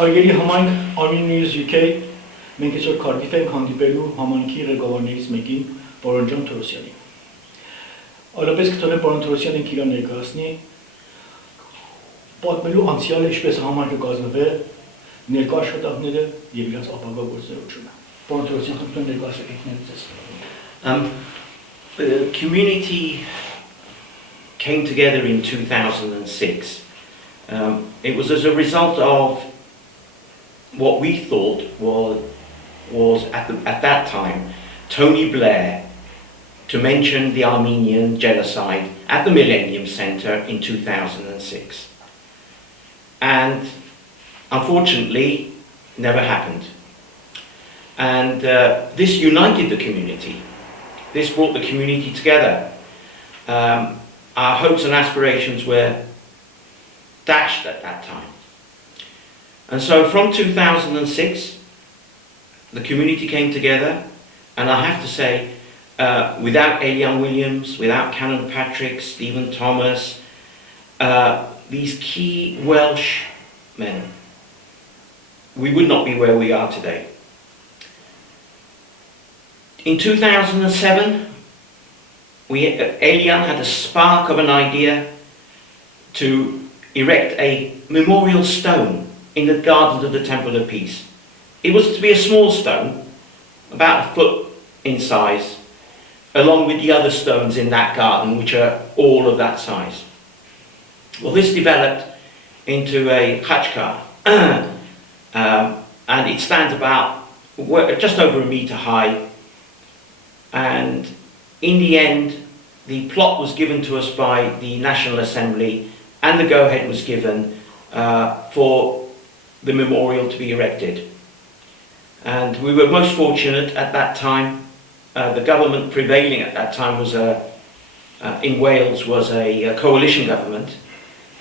Հարգելի համայնք Armenians UK, մենք այսօր Cardiff ենք հանդիպելու համայնքի ղեկավարներից մեկին, պարոն Torossianին։ Այլապես կթողնեմ պարոն Torossianին իրան ներկայացնի, պատմելու անցյալը ինչպես համայնքը կազմվել, ներկա աշխատանքները եւ իրենց ապագա գործունեությունը։ Պարոն Torossian, կտուն ներկայացեք ինքներիցս։ The community came together in 2006. It was as a result of what we thought was at that time Tony Blair to mention the Armenian genocide at the Millennium Centre in 2006. And unfortunately, never happened. And this united the community. This brought the community together. Our hopes and aspirations were dashed at that time. And so from 2006, the community came together, and I have to say, without Elian Williams, without Canon Patrick, Stephen Thomas, these key Welsh men, we would not be where we are today. In 2007, Elian had a spark of an idea to erect a memorial stone in the gardens of the Temple of Peace. It was to be a small stone, about a foot in size, along with the other stones in that garden, which are all of that size. Well, this developed into a khachkar, and it stands about just over a metre high. And in the end, the plot was given to us by the National Assembly, and the go-ahead was given for the memorial to be erected. And we were most fortunate at that time. The government prevailing at that time was in Wales was a coalition government,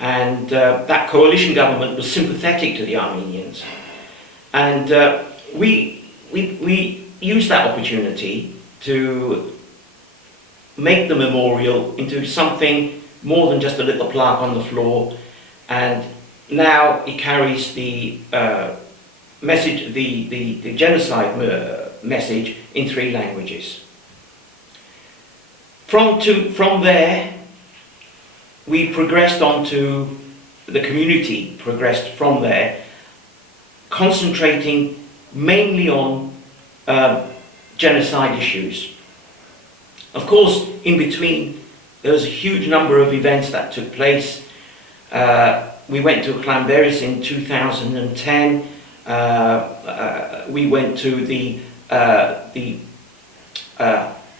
and that coalition government was sympathetic to the Armenians. And we used that opportunity to make the memorial into something more than just a little plaque on the floor, and now it carries the message, the genocide message in 3 languages. From there, we progressed on to, the community progressed from there, concentrating mainly on genocide issues. Of course, in between, there was a huge number of events that took place. We went to Clanberis in 2010. We went to the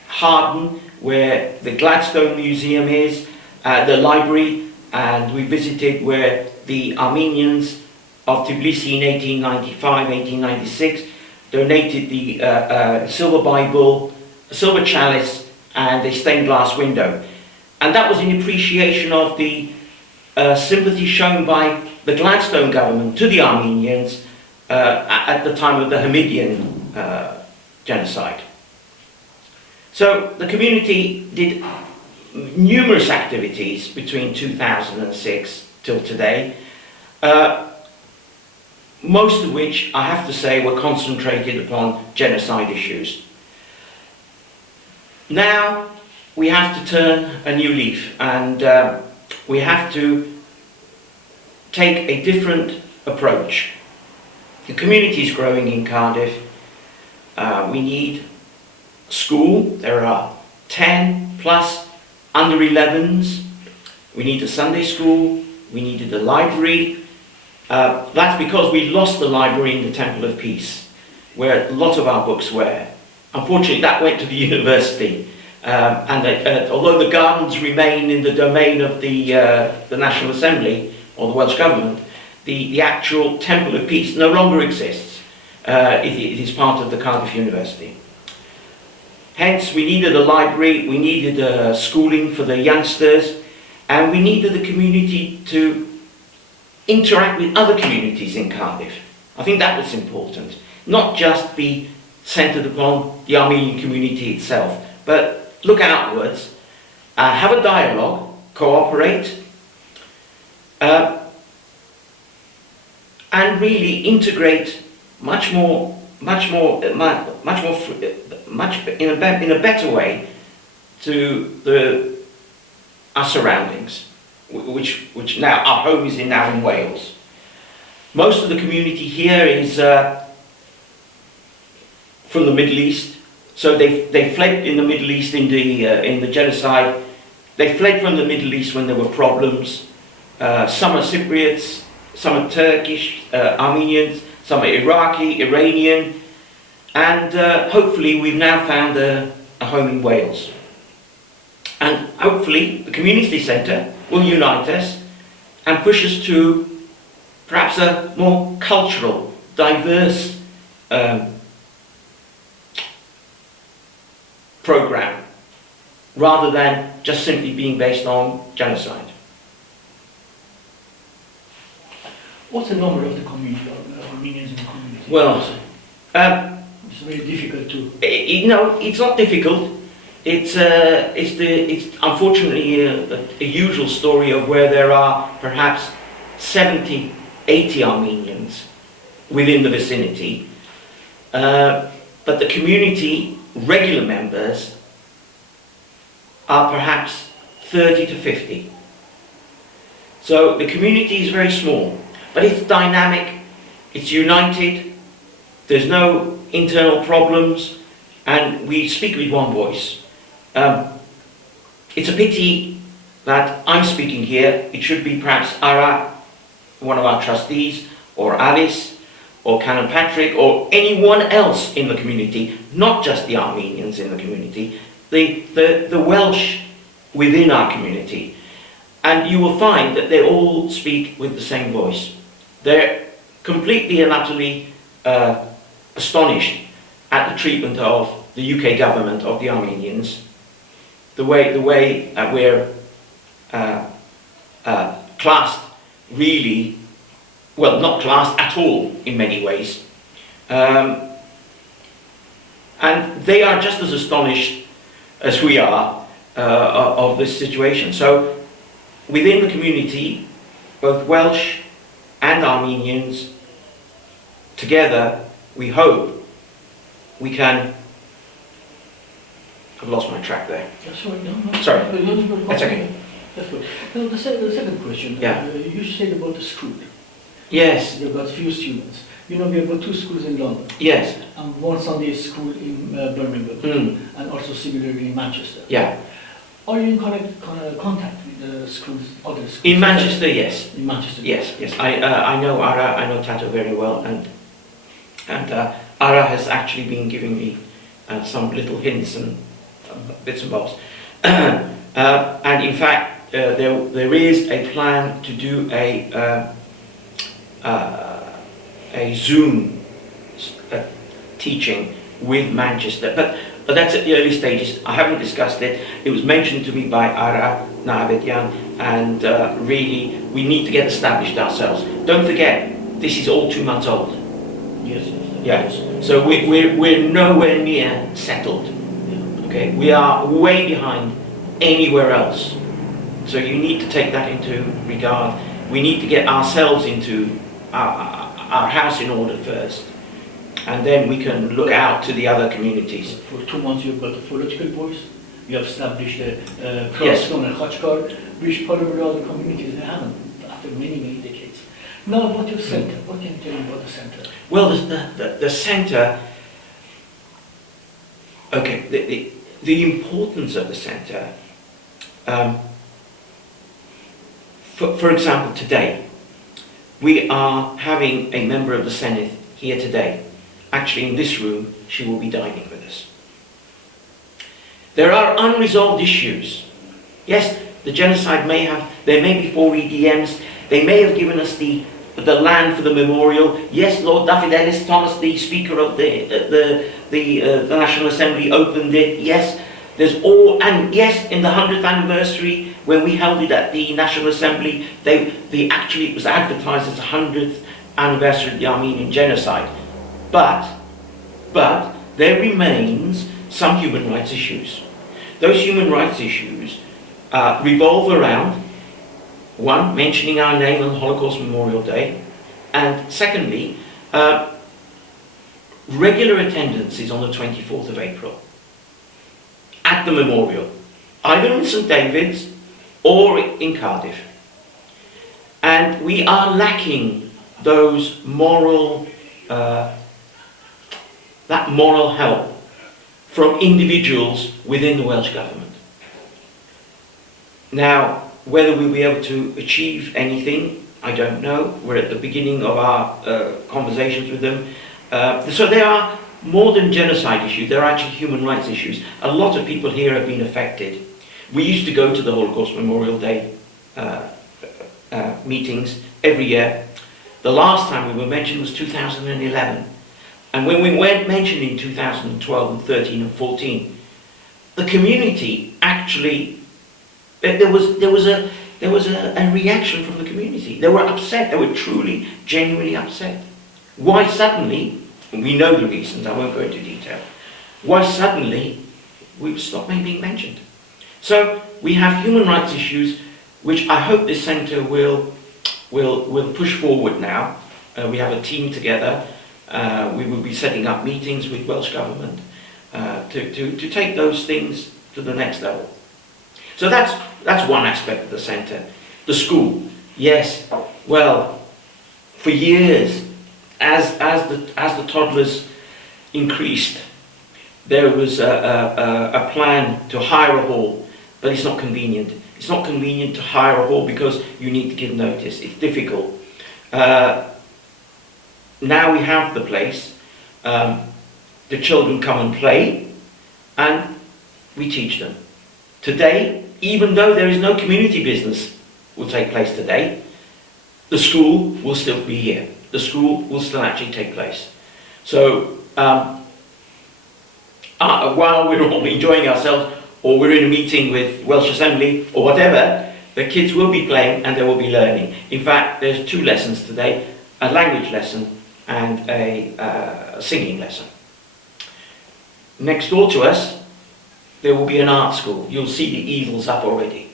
Harden, where the Gladstone Museum is, the library, and we visited where the Armenians of Tbilisi in 1895, 1896 donated the silver Bible, a silver chalice, and a stained glass window. And that was in appreciation of the sympathy shown by the Gladstone government to the Armenians at the time of the Hamidian genocide. So the community did numerous activities between 2006 till today, most of which, I have to say, were concentrated upon genocide issues. Now we have to turn a new leaf, and we have to take a different approach. The community is growing in Cardiff. We need school. There are 10 plus under 11s. We need a Sunday school. We needed a library. That's because we lost the library in the Temple of Peace, where a lot of our books were. Unfortunately, that went to the university. And although the gardens remain in the domain of the National Assembly or the Welsh Government, the actual Temple of Peace no longer exists. It is part of the Cardiff University. Hence, we needed a library, we needed schooling for the youngsters, and we needed the community to interact with other communities in Cardiff. I think that was important. Not just be centred upon the Armenian community itself, but look outwards, have a dialogue, cooperate, and really integrate much in a better way to our surroundings, which now our home is now in Wales. Most of the community here is from the Middle East, so they fled in the Middle East in the genocide. They fled from the Middle East when there were problems. Some are Cypriots, some are Turkish, Armenians, some are Iraqi, Iranian, and hopefully we've now found a home in Wales. And hopefully the community centre will unite us and push us to perhaps a more cultural, diverse programme, rather than just simply being based on genocide. What's the number of the community, Armenians in the community? Well, it's very difficult to... No, it's not difficult. It's unfortunately a usual story of where there are perhaps 70, 80 Armenians within the vicinity. But the community, regular members, are perhaps 30 to 50. So the community is very small, but it's dynamic, it's united, there's no internal problems, and we speak with one voice. It's a pity that I'm speaking here. It should be perhaps Ara, one of our trustees, or Alice, or Canon Patrick, or anyone else in the community, not just the Armenians in the community, the Welsh within our community. And you will find that they all speak with the same voice. They're completely and utterly astonished at the treatment of the UK government of the Armenians, the way we're classed really, well, not classed at all in many ways. And they are just as astonished as we are of this situation. So within the community, both Welsh and Armenians, together, we hope we can... I've lost my track there. Sorry, no. Sorry. That's okay. That's good. Now, the second question. Yeah. You said about the school. Yes. You've got few students. You know, we have got 2 schools in London. Yes. And one Sunday school in Birmingham, and also similarly in Manchester. Yeah. Are you in contact with the schools, other schools? In Manchester, yes. In Manchester. Yes. I know Ara, I know Tato very well, and Ara has actually been giving me some little hints and bits and bobs. And in fact, there is a plan to do a Zoom teaching with Manchester, but that's at the early stages. I haven't discussed it. It was mentioned to me by Ara Nahabetian, and really we need to get established ourselves. Don't forget, this is all 2 months old. Yes. Yeah. So we're nowhere near settled. Okay, we are way behind anywhere else. So you need to take that into regard. We need to get ourselves into our house in order first, and then we can look out to the other communities. For 2 months you've got a political voice, you have established a Crossstone and Khachkar, which probably other communities they haven't, after many decades. Now about your centre, what can you tell me about the centre? Well, the centre, okay, the importance of the centre, for example, today, we are having a member of the Senate here today. Actually, in this room, she will be dining with us. There are unresolved issues. Yes, the genocide there may be 4 EDMs, they may have given us the land for the memorial. Yes, Lord David Ellis Thomas, the Speaker of the National Assembly, opened it. Yes, and yes, in the 100th anniversary, when we held it at the National Assembly, actually it was advertised as the 100th anniversary of the Armenian genocide. But there remains some human rights issues. Those human rights issues revolve around, 1, mentioning our name on Holocaust Memorial Day, And secondly, regular attendance is on the 24th of April at the memorial, either in St David's or in Cardiff. And we are lacking those moral, that moral help from individuals within the Welsh Government. Now, whether we'll be able to achieve anything, I don't know. We're at the beginning of our conversations with them. So there are more than genocide issues, there are actually human rights issues. A lot of people here have been affected. We used to go to the Holocaust Memorial Day meetings every year. The last time we were mentioned was 2011. And when we weren't mentioned in 2012 and 13 and 14, the community actually, there was a reaction from the community. They were upset, they were truly, genuinely upset. Why suddenly, and we know the reasons, I won't go into detail, why suddenly we stopped being mentioned. So we have human rights issues which I hope this centre will push forward now. We have a team together. We will be setting up meetings with Welsh Government to take those things to the next level. So that's one aspect of the centre. The school, yes, well, for years, as the toddlers increased, there was a plan to hire a hall, but it's not convenient. It's not convenient to hire a hall because you need to give notice. It's difficult. Now we have the place. The children come and play, and we teach them. Today, even though there is no community business will take place today, the school will still be here. The school will still actually take place. So while we're all enjoying ourselves, or we're in a meeting with Welsh Assembly or whatever, the kids will be playing and they will be learning. In fact, there's 2 lessons today, a language lesson and a singing lesson. Next door to us, there will be an art school. You'll see the easels up already.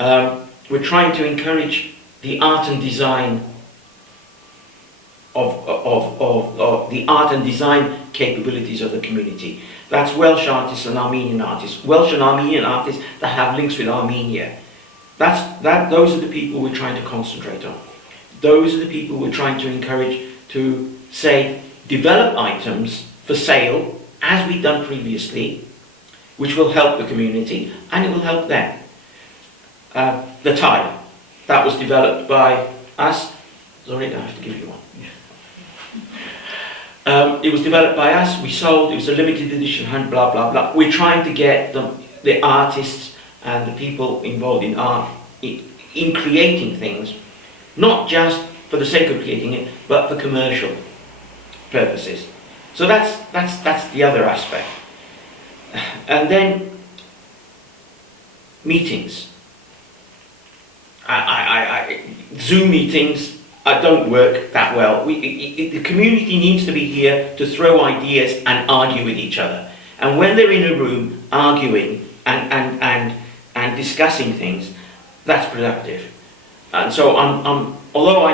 We're trying to encourage the art and design of the art and design capabilities of the community. That's Welsh artists and Armenian artists. Welsh and Armenian artists that have links with Armenia. Those are the people we're trying to concentrate on. Those are the people we're trying to encourage to, say, develop items for sale, as we've done previously, which will help the community, and it will help them. The tie, that was developed by us. Zorik, I have to give you one. It was developed by us, we sold, it was a limited edition, blah, blah, blah. We're trying to get the artists and the people involved in art in creating things, not just for the sake of creating it, but for commercial purposes. So that's the other aspect. And then meetings. Zoom meetings don't work that well. The community needs to be here to throw ideas and argue with each other. And when they're in a room arguing and discussing things, that's productive. And so although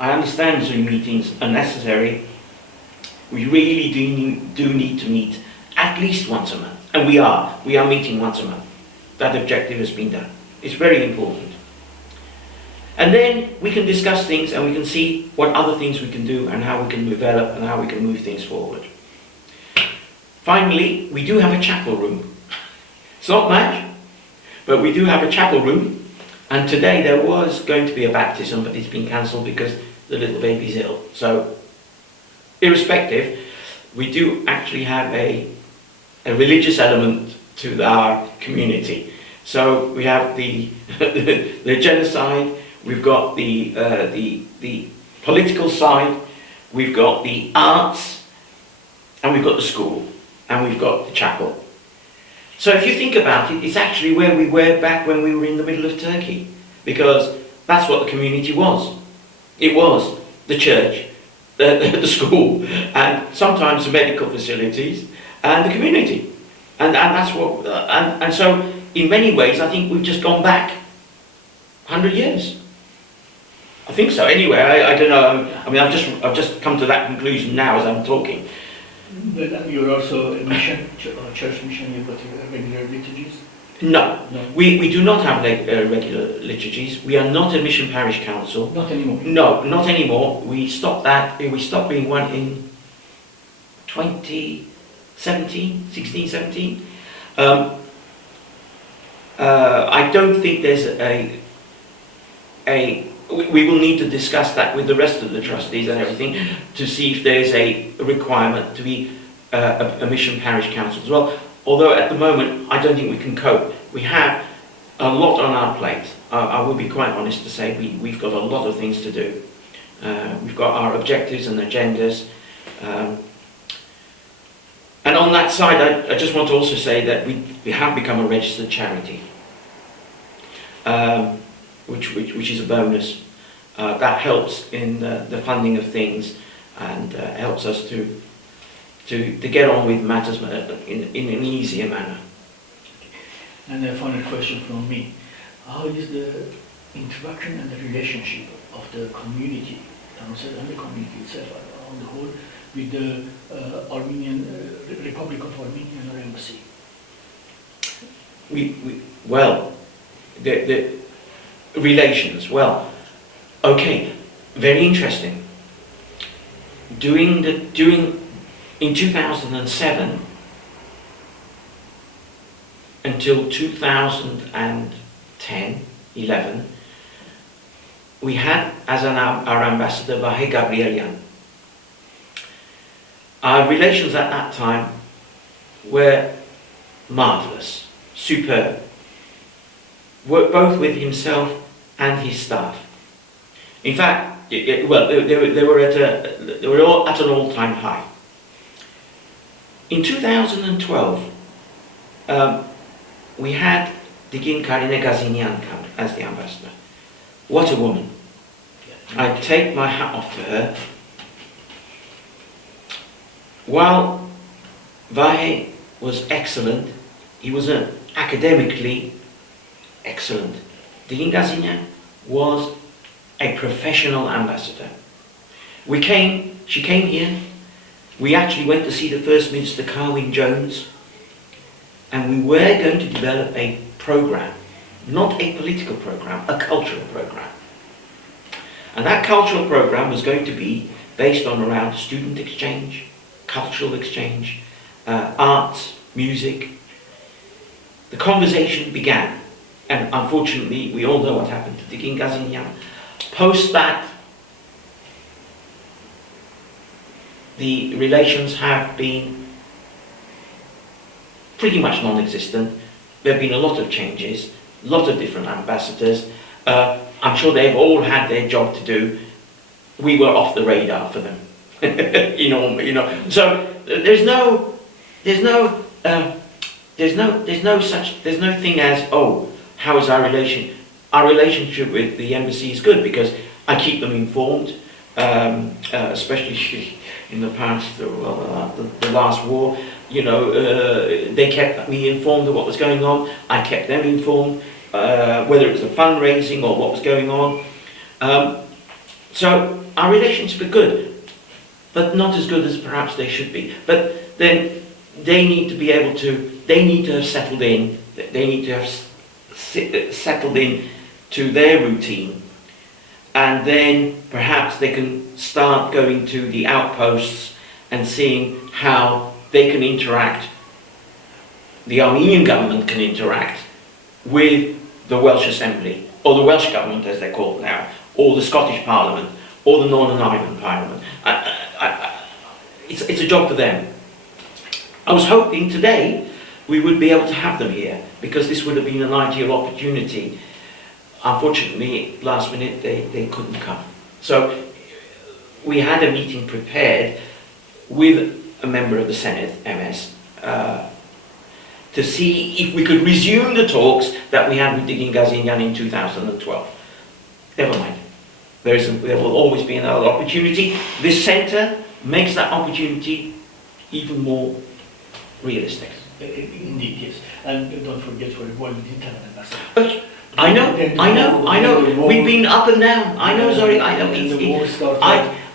I understand Zoom meetings are necessary, we really do need to meet at least once a month. And we are meeting once a month. That objective has been done. It's very important. And then we can discuss things and we can see what other things we can do and how we can develop and how we can move things forward. Finally, we do have a chapel room. It's not much, but we do have a chapel room. And today there was going to be a baptism, but it's been cancelled because the little baby's ill. So, irrespective, we do actually have a religious element to our community. So we have the genocide. We've got the political side, we've got the arts, and we've got the school, and we've got the chapel. So if you think about it, it's actually where we were back when we were in the middle of Turkey, because that's what the community was. It was the church, the school, and sometimes the medical facilities, and the community. And that's what, and so in many ways I think we've just gone back 100 years. I think so. Anyway, I don't know. I mean, I've just come to that conclusion now as I'm talking. But you're also a mission, church mission. You've got regular liturgies. No, No, we do not have regular liturgies. We are not a mission parish council. not anymore. No, not anymore. We stopped that. We stopped being one in 2017, 16, 17. I don't think there's we will need to discuss that with the rest of the trustees and everything to see if there's a requirement to be a mission parish council as well. Although at the moment, I don't think we can cope. We have a lot on our plate. I will be quite honest to say we've got a lot of things to do. We've got our objectives and agendas. And on that side, I just want to also say that we have become a registered charity, which is a bonus. That helps in the funding of things and helps us to get on with matters in an easier manner. And a final question from me. How is the interaction and the relationship of the community, council and the community itself on the whole, with the Armenian Republic of Armenia or embassy? Well, the relations, well, okay, very interesting. In 2007 until 2010, 11, we had as our ambassador Gasparian. Our relations at that time were marvellous, superb, both with himself and his staff. In fact, they were at an all-time high. In 2012, we had Digin Karine Gazinian come as the ambassador. What a woman. I take my hat off to her. While Vahe was excellent, he was academically excellent. Digin Gazinian was a professional ambassador. She came here. We actually went to see the First Minister, Carwyn Jones, and we were going to develop a program, not a political program, a cultural program. And that cultural program was going to be based on around student exchange, cultural exchange, arts, music. The conversation began, and unfortunately, we all know what happened to Digin Gazinian. Post that, the relations have been pretty much non-existent. There have been a lot of changes, a lot of different ambassadors. I'm sure they've all had their job to do. We were off the radar for them. you know. So there's no thing as, oh, how is our relation? Our relationship with the embassy is good because I keep them informed, especially in the past, the last war. They kept me informed of what was going on. I kept them informed, whether it was a fundraising or what was going on. So our relations were good, but not as good as perhaps they should be. But then they need to have settled in. They need to have settled in to their routine, and then perhaps they can start going to the outposts and seeing how they can interact, the Armenian government can interact with the Welsh Assembly, or the Welsh government as they're called now, or the Scottish Parliament, or the Northern Ireland Parliament. It's a job for them. I was hoping today we would be able to have them here, because this would have been an ideal opportunity. Unfortunately, last minute they couldn't come. So we had a meeting prepared with a member of the Senate, MS, to see if we could resume the talks that we had with Digin Gazinian in 2012. Never mind. There will always be another opportunity. This centre makes that opportunity even more realistic. Indeed, yes. And don't forget, for a while we didn't have an ambassador. But I know. We've been up and down. I know, Zorik. I know. And the war started.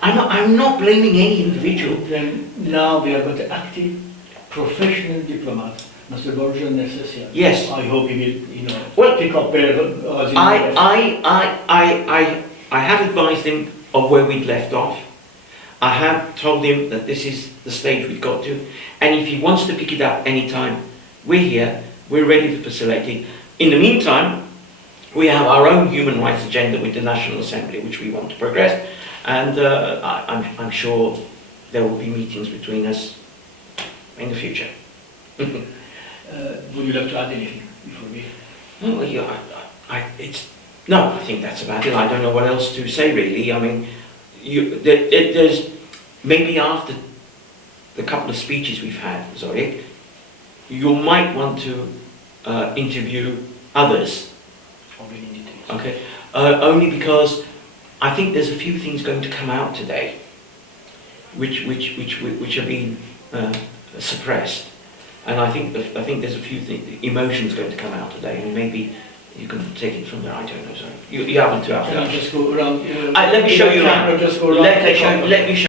I'm not blaming any individual. Then now we have got an active, professional diplomat, Mr. Borja Necessian. Yes. I hope he will, pick up where I have advised him of where we'd left off. I have told him that this is the stage we've got to, and if he wants to pick it up anytime, we're here, we're ready to facilitate. In the meantime, we have our own human rights agenda with the National Assembly, which we want to progress, and I'm sure there will be meetings between us in the future. would you like to add anything before we? Oh, yeah, no, I think that's about it. I don't know what else to say, really. I mean, there's maybe after the couple of speeches we've had, Zorik, you might want to interview others. Okay, only because I think there's a few things going to come out today, which are being suppressed, and I think there's a few emotions going to come out today, and maybe you can take it from there. I don't know. Sorry, you haven't to. Can I just go around? Let me show you around. Just go around. Let me show.